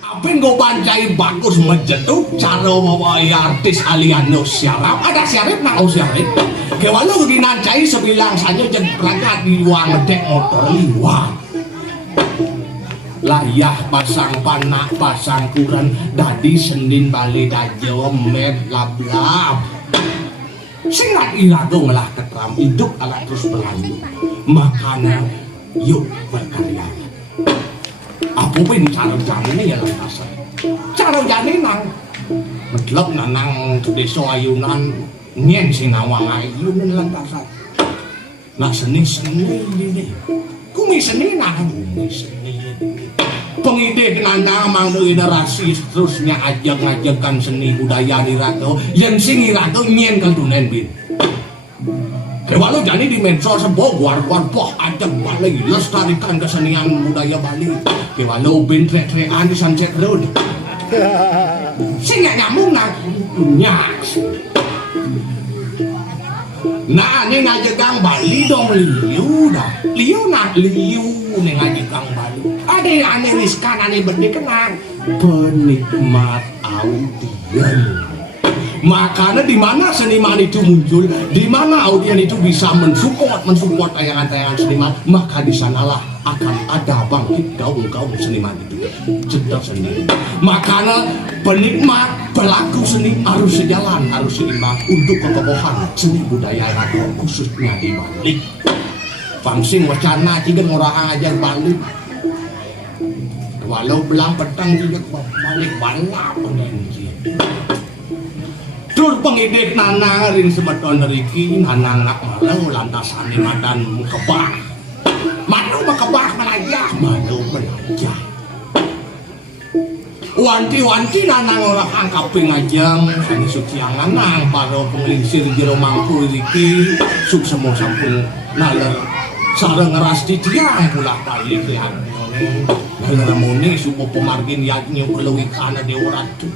Apin go pancai bagus menjeduk cara mawai artis aliano siarap ada siarap nak siarap kewalau dinancai sebilang saja jeng perangkat di luar ngedek motor liwat layah pasang panak pasang kuran dadi Senin Bali dajo med lablab singat irago ngelah ketram hidup ala terus berlanjut makanya yuk berkarya apa pun cara ini ya lantasan cara jani nang medlep nanang desa ayunan nyen sinawang ayunan lantasan nah seni ini kumi seni nang kumi seni pengide nanda mang generasi terusnya ngajak-ngajakan seni budaya di Rato yang sing Rato nyen kan tunen bin walau jadi di medsos Bogor poh ada Bali lestarikan kesenian budaya Bali walau bin trek-trekan di Sunset Road sing nyamung nak nyaks nah ini ngajegang Bali dong liu dah liu nak liu nih ngajegang Bali ada aneh riskan aneh berdikenang penikmat audiens makanya di mana seniman itu muncul, di mana audien itu bisa mensupport tayangan-tayangan seniman, maka di sanalah akan ada bangkit gaung-gaung seniman itu. Cedok seni. Makanya penikmat pelaku seni harus sejalan, harus seimbang untuk kekokohan seni budaya Rago khususnya di Bali. Pangsing wacana juga orang ajar Bali. Walau belang petang juga balik balap penenji. Tur pengidik nanang ring sebeton riki nanang nak malau lantasan madan kebah manu kebah melajah manu melajah wanti nanang orang angkaping ajang sani suci yang nanang paro penglingsir jero mangku riki suk semua sampun nalar sareng ngeras titiang pula balik lihat nalar moni supo pemargin yadnya keluikan dewa ratu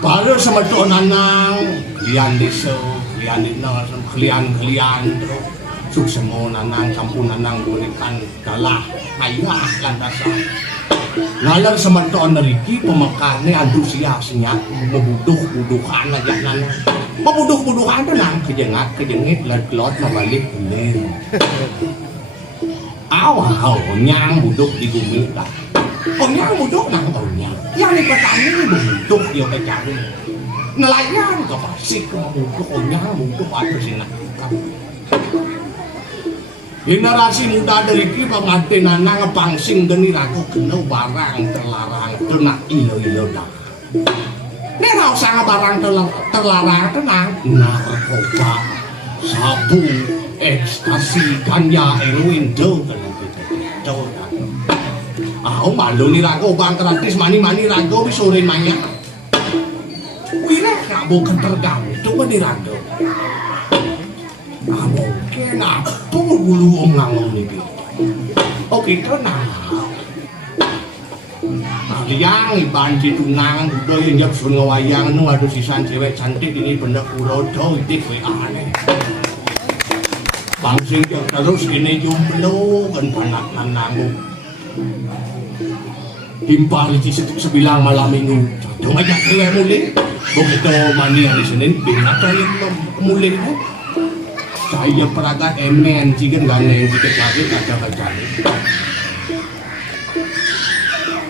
baru sama tuh nanang klian deso klian dino klian sukses mau nanang sampun nanang berikan kalah ayah lantasan ngalar sama tuh neriki pemekane antusiasnya membuduh-buduhan aja nanang membuduh-buduhan tuh nang kejengit lot mabalik bener awal nyang buduk di bumi dah nyang buduk nang nyang yang di petani buduk dia cari nelayan ke pasik buduk nyang buduk ada sih nak generasi muda dari kita pengantin nang pangsing geni Rago kena barang terlarang kena ilo dah ini rasa barang terlarang tenang narkoba sabu ekstasi ganja heroin do malu ni Rago bang gratis mani Rago bisurin banyak wira gak bukan tergantung di Rago mungkin apa bulu ngangong ni oke tenang yang banci tunang udah yang jap sungai wayang nu ada sisan cewek cantik ini benda kurodo itu aneh pangsing terus ini jomblo kan panak nanangmu himpar di sebilang malam minggu dong aja cewek mulai begitu mandi hari Senin binatang yang mulai saya peragat emen cigen gane jika cari cari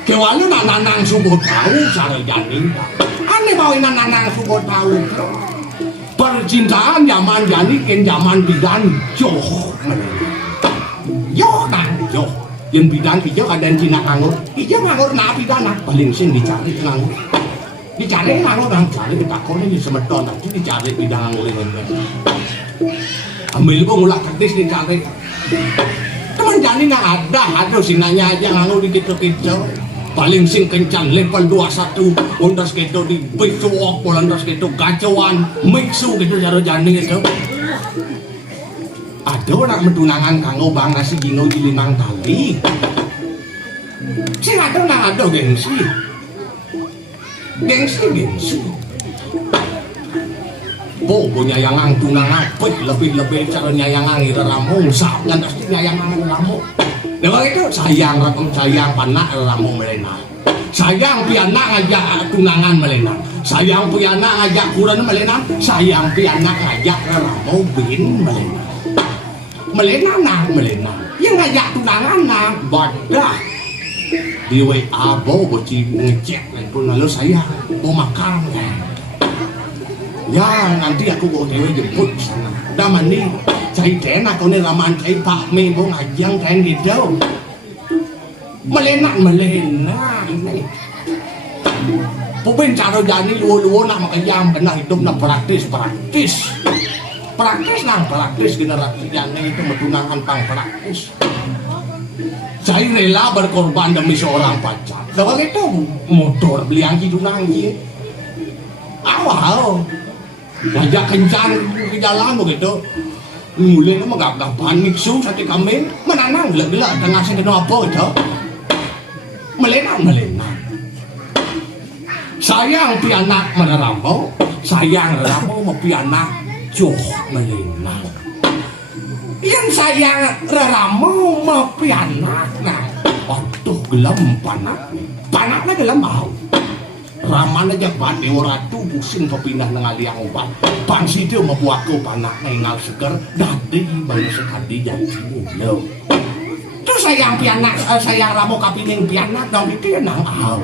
kewalu nanang subuh tahu cara janin aneh mau nanang subuh tahu percintaan zaman janikin zaman bidan joh yang bidan hijau ada yang Cina nganggur hijau nganggur na bidan paling sing dicari nganggur dicari nganggur dan cari ditakornya di semeton nanti dicari bidan nganggur ambil gua ngulak kertis dicari teman janin ada sinanya aja nganggur di gitu paling sing kencang level 21 ondas gitu di besuok polandas gitu gacauan mixu gitu cara janin itu ada orang mentunangan kanggo bang nasi gino di 5 tali sing ada gengsi punya yang tunangan lebih cara nyayangan ira ramung sab lantas nyayangan ramung Nah itu sayang panak ramu melenan. Sayang pianak ngajak tunangan melenan. Sayang pianak ngajak kuran melenan. Sayang pianak ngajak ramu bin melenan. Melenan. Yang ngajak tunangan nang badah. Di WA bo bocil ngecek pun lalu saya mau makan ya nanti aku bawa dewe jemput sana dah mandi cai tena kau ni raman cai pak me bo ngajang ten gitu melenak pupin cara jani luo nak makan jam kena hidup nak praktis generasi yang itu tunangan pang praktis. Saya rela berkorban demi seorang pacar. Kalau itu motor beli angki tunangi. Awal ngajak kencan ke jalan begitu. Mulai nama gak panik su sate kambing menanang gelak tengah sini apa itu. Melenan. Sayang pianak meneramau, sayang ramau pianak joh melenan. Yang sayang reramu mepianak nah waduh gelem panaknya gelem mau ramana aja bade ratu pusing kepindah nang aliang obat pan situ membuatku panaknya ingal seger dadi bayi sekali janji lo terus sayang pianak sayang ramu kapining pianak dong itu ya nang au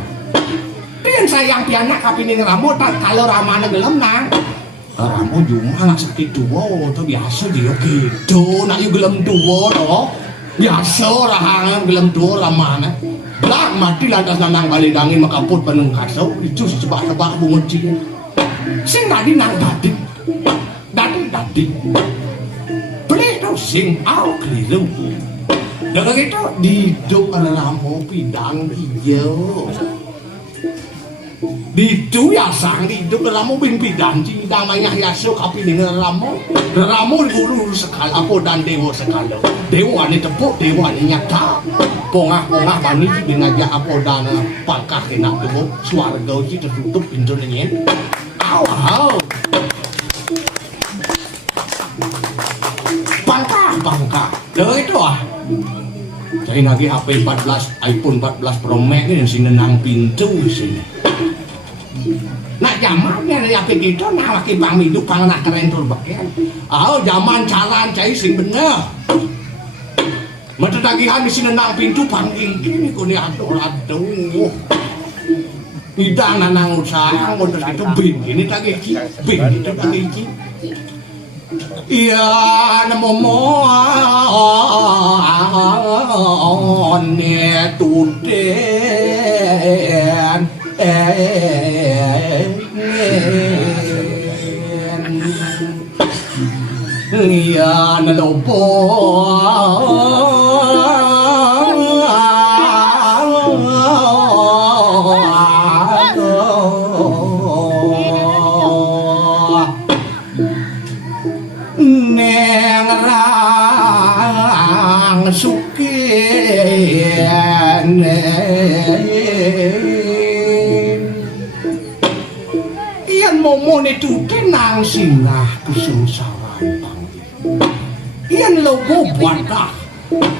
dan sayang pianak kapining ramu tak kalau ramana gelem nang ramu cuma nak sakit dua tu biasa dia gitu nak you gelem dua loh biasa orang gelem dua ramana belak mati lantas nang balik angin makaput penung kasau itu sebab bungut cing sing tadi nang dadi beli tu sing au keliru dan gitu diduk ramu pidang hijau Didu ya sang didu ramu bin pidanci namanya yaso kapi dengan ramu guru sekali apa dan dewa sekali dewa ni tepuk dewa ni nyata pongah bani dengan aja apa dan pangkah kena tu suarga uji tertutup pintu ni awal pangkah dah itu saya lagi HP 14 iPhone 14 Pro Max ni sini nang pintu sini. Nak zamannya ya gitu nah laki bang hidup bang nak keren tur bagian. Zaman jalan cai sing bener. Mata tagihan di sini nang pintu bang ini kuni aduh. Tidak nang usaha motor itu bin ini tagih bin itu tagih. Iya namomoan ne tuden iya nalopo sukian iyan momo itu tenang sinah kesengsaraan panggil iyan logo buatah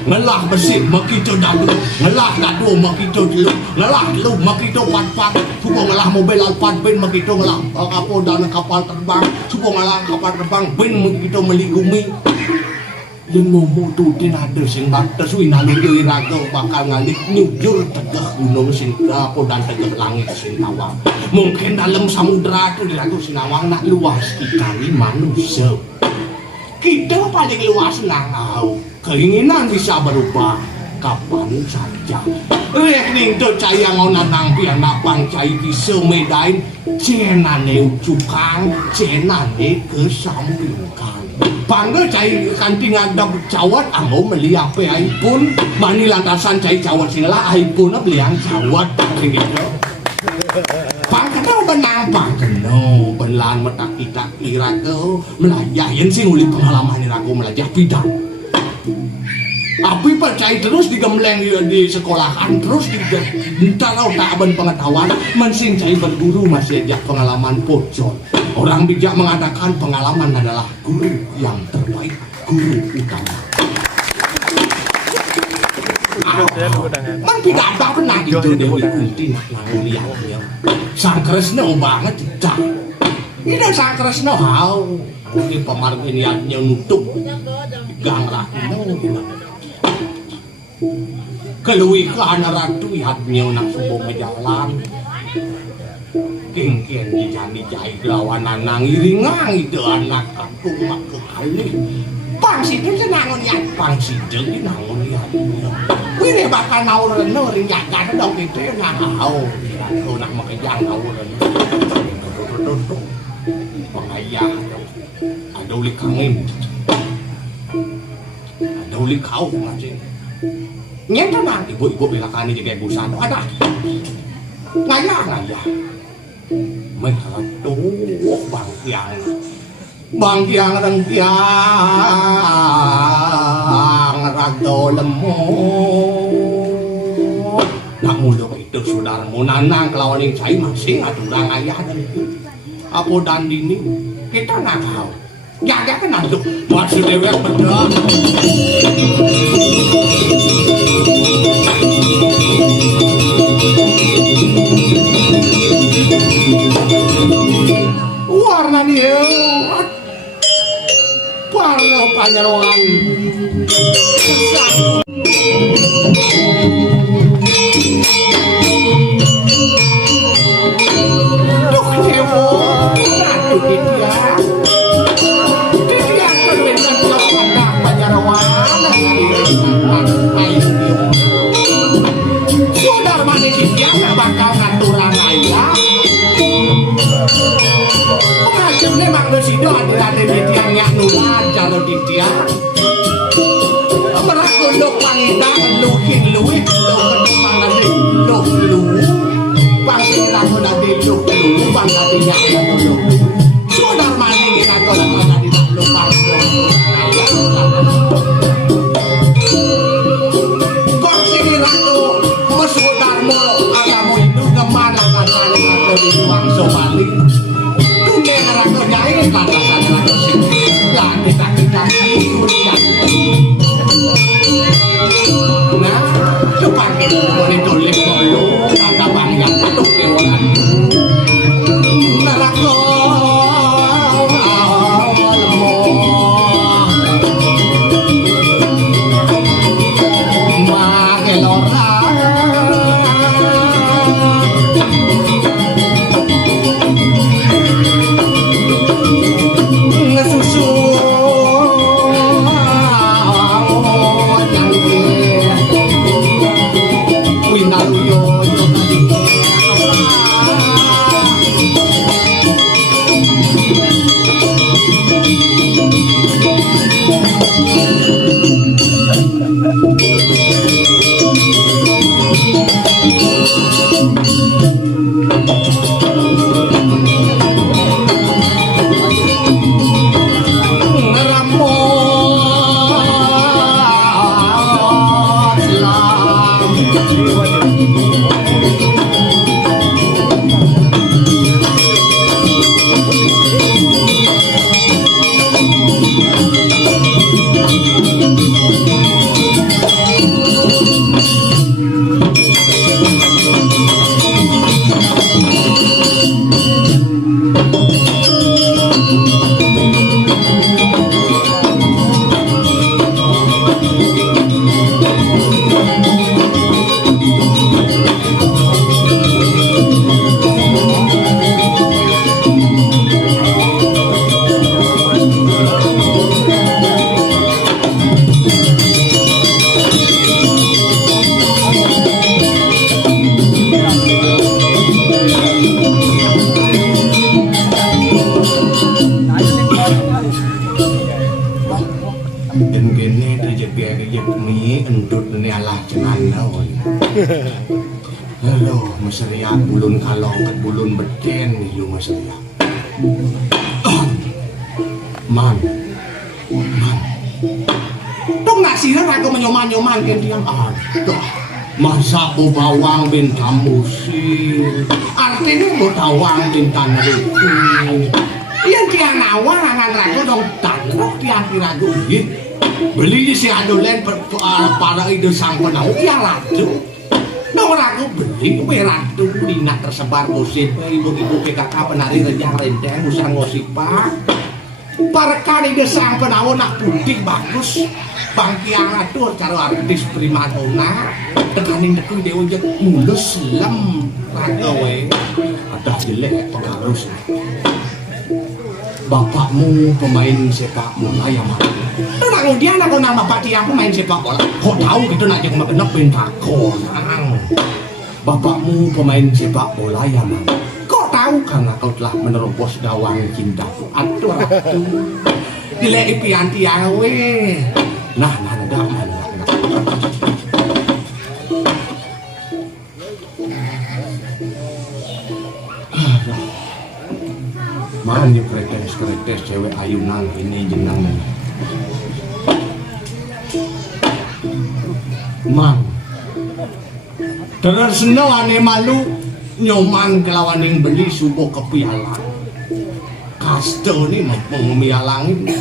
ngelah besi makito dadu ngelah dadu makito dulu ngelah dulu makito pat suka ngelah mobil alpat bin makito ngelah kapal dan kapal terbang suka ngelah kapal terbang bin makito meligumi yang ngomong tu din ada sing batas winalur iraga bakal ngalik nyujur tegah gunung Singapura dan tegah langit Sintawang mungkin dalam samudra tu diraga Sinawang nak luas dikali manusia kita paling luas nangau keinginan bisa berubah kapan saja rekening tu caya mau nanang pianak pangcai bisa medain cenane ucukang cenane kesampingkan Bangga cai kanting ada cawat ambo beli apa iPhone mani lantasan cai cawat singala iPhone beli yang cawat gitu bangga tau benang bangkeno belan metak kita kira ke melajahin sing uli pengalaman ini aku melajah bidang api percaya terus digemleng di sekolahan terus ditarau tak ben pengetahuan mensing cai berguru masih ajak pengalaman pocong. Orang bijak mengatakan pengalaman adalah guru yang terbaik, guru utama. Man pindah pernah itu Dewi Kunti nang lihat dia. Sang Kresna banget cah. Ini Sang Kresna hau. Ini pemarginiannya nutup gang rakino. Keluwi ke anak ratu ihatnya nak subuh jalan. Kengkian dijani-jahit lawanan nang iringang itu anak kampung mak kekali. Pangsideng senangon yan, pangsideng dinangon yan. Wih bakal nauran no, rinyakan daw itu nga hao. Ako nak makajang nauran. Pangayah daw. Adaw likangin. Adaw likaw macam. Nyata nang ibu-ibu bilakani juga ibu sano ada. Ngaya. May harap tuh bang tiang. Bang tiang rang tiang ragdo lemot. Nak mulo itu saudaramu nanang kelawan yang saya masing aturang ayah Apo dan dini kita nak tahu. Jaga kan nanti masih dewek bener. Warna dia warna panyeroan duh cewo ratu dia kebenar warna panyeroan saudara mana dia bakal ngaturan ayah. Memang bersido adalah yang nular jalo dia. Merakunduk panita lukin luit lo kedepangan lo lu. Pasti lagu nanti lo lu bang nanti nak lo. Saudara mana kita kalau nanti nak lo kok sini ratu mesudar mulu agamu itu kemana katanya atau di ruang Somali. Ratu jahit batasan ratu sing lah kita kuliah. Nah, cepat kita boleh tulis dulu kata banyak patuk dewan. Neraka halo meseriak bulun kalong ke bulun beden yu meseriak man tong nasihat aku menyoman-nyoman ke dia masak bawang bintang musir artinya mau tawang bintang rutin Yen tiang nawang angan ragu dong tanrok tiang kiragu nggih. Beli si adolen para ide sang penau tiang laju. Dong ragu beli ratu dinak tersebar musik ibu-ibu PKK penari renjang renteng usang ngosipak. Parkari desang penau nak putih bagus. Bang tiang atur cara artis primadona. Tekaning tekun dewa jek mulus lem raga we. Ada jelek pengarus. Bapakmu pemain sepak bola yang mana? Lu nak kemudian aku nama bapak tiang pemain sepak bola. Kok tahu gitu nak jangan makan bentakon. Bapakmu pemain sepak bola yang mana? Kok tahu karena kau telah menerobos gawang cintaku. Aduh. Dilek pian tiang we. Nah, Man yuk kretes cewek ayunan ini jenang. Man terus no ane malu nyoman kelawaning beli subuh kepialang. Kasto ni memialangin.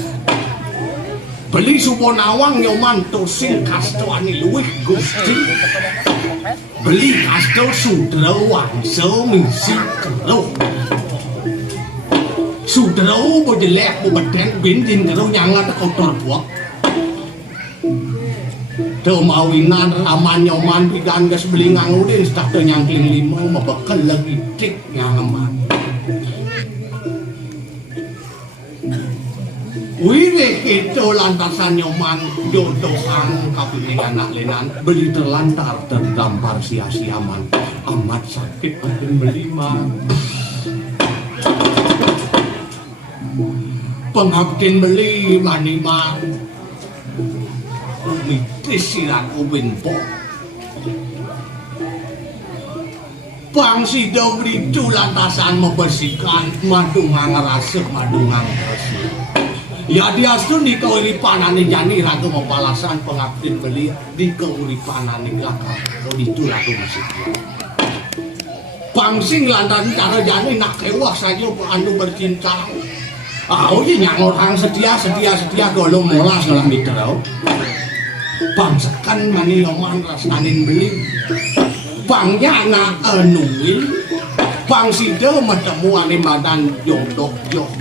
Beli subuh nawang nyoman tosil kasto ane luwih gusti. Beli kasto sudrawan semisi keruh. Sudraw mo jelek mo baden benzin karo nyangat kotor buak. Temawinan raman nyoman pidan gas beli ngangudin stak to nyangkling limau mabekel lagi dik nyaman. Wile itu lantasan nyoman jodohan kapiling anak lenan beli terlantar terdampar sia-siaman amat sakit makin beli mah. Pengabdin beli manimang mitis silaku binpo Bang Sido beritu lantasan membersihkan madungang rasuk madungang rasuk ya dia itu di keuripanane jani ragu membalasan pengabdin beli di keuripanane lakar kalau itu ragu masih Bang Sing lantasan cara jani nak kewah saja anu bercinta. Oh iya yang orang setia golong molas dalam mitero. Bangsakan mani loman rasanin beli. Bangnya anak nuil. Bang Sido metemu ane madan jodoh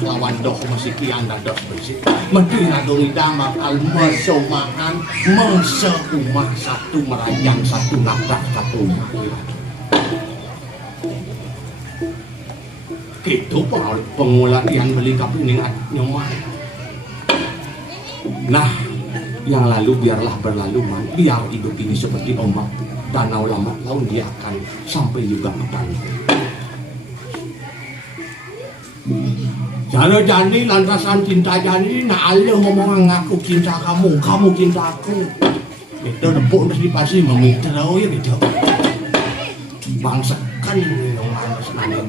lawan doh masih kian dados bersih. Mesti radong idam bakal mesomakan meseumah satu merajang satu nabrak satu umah. Itu pengulatian beli kapining nyoman. Nah, yang lalu biarlah berlalu man. Biar hidup ini seperti ombak danau lambat laun dia akan sampai juga ke tanah. Jalo jani lantasan cinta jani nak Allah ngomong ngaku cinta kamu cinta aku. Itu nepuk mesti pasti memiterau ya gitu. Bangsakan nyoman senanin.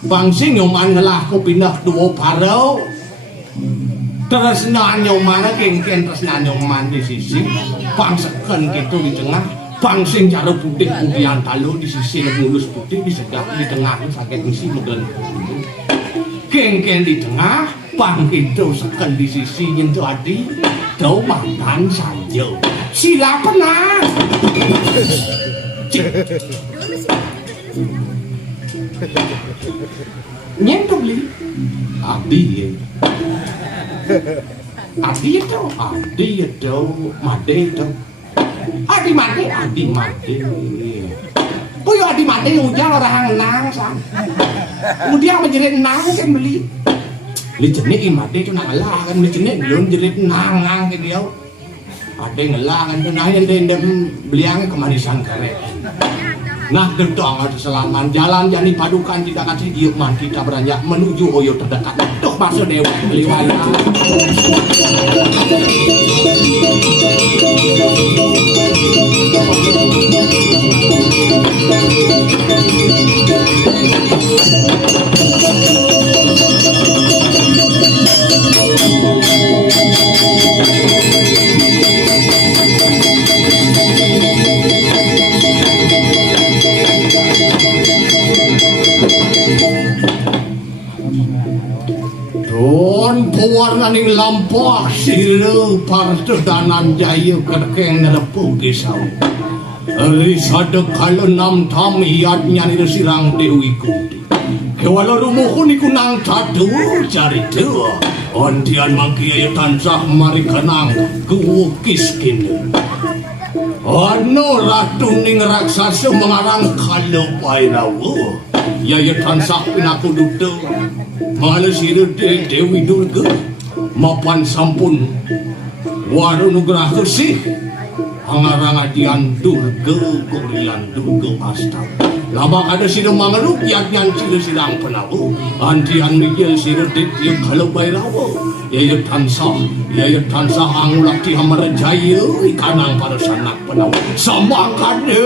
Bang Sing nyoman ngelah ko pindah duo parau. Terus nyoman kengken terus nyoman di sisi. Bang seken gitu di tengah. Bang Sing cara putih putihan talu di sisi mulus putih di sedak di tengah sakit misi megen. Kengken di tengah. Bang itu seken di sisi nyentuh adi. Tau mantan saja. Sila penang. Nyentuh beli Adi itu Made itu Adi Made Puyo Adi Made ujang orang nang sang kemudian menjerit nang kan beli li jenik Made itu nak ngelah kan li jenik belum jerit nang ke dia Ade ngelah kan itu nah yang beliang kemarisan keren. Nah, gedong ada selaman jalan jani padukan tidak kasih yuk man kita beranjak menuju Oyo terdekat. Tuh masuk dewa beliwaya. warnaning lampah siru partedanan jaya kedekeng nerepuk kisau risada kala nam tam hiat nyani sirang dewi kuti kewala rumuhun iku nang tadu cari tua ontian mangkiaya tansah mari kenang kuwukis kini ano ratuning raksasa mengarang kala pairawa yaya tansah pinaku duduk malah siru dewi durga mapan sampun waru nugrah kesih angarang adian durga kurilan durga asta labak ada siru mangeluk yaknyan siru sidang penawu antian mikir siru ditya kalau bairawa yaya tansah angulak ti hamara jaya ikanang para sanak penawu sama kade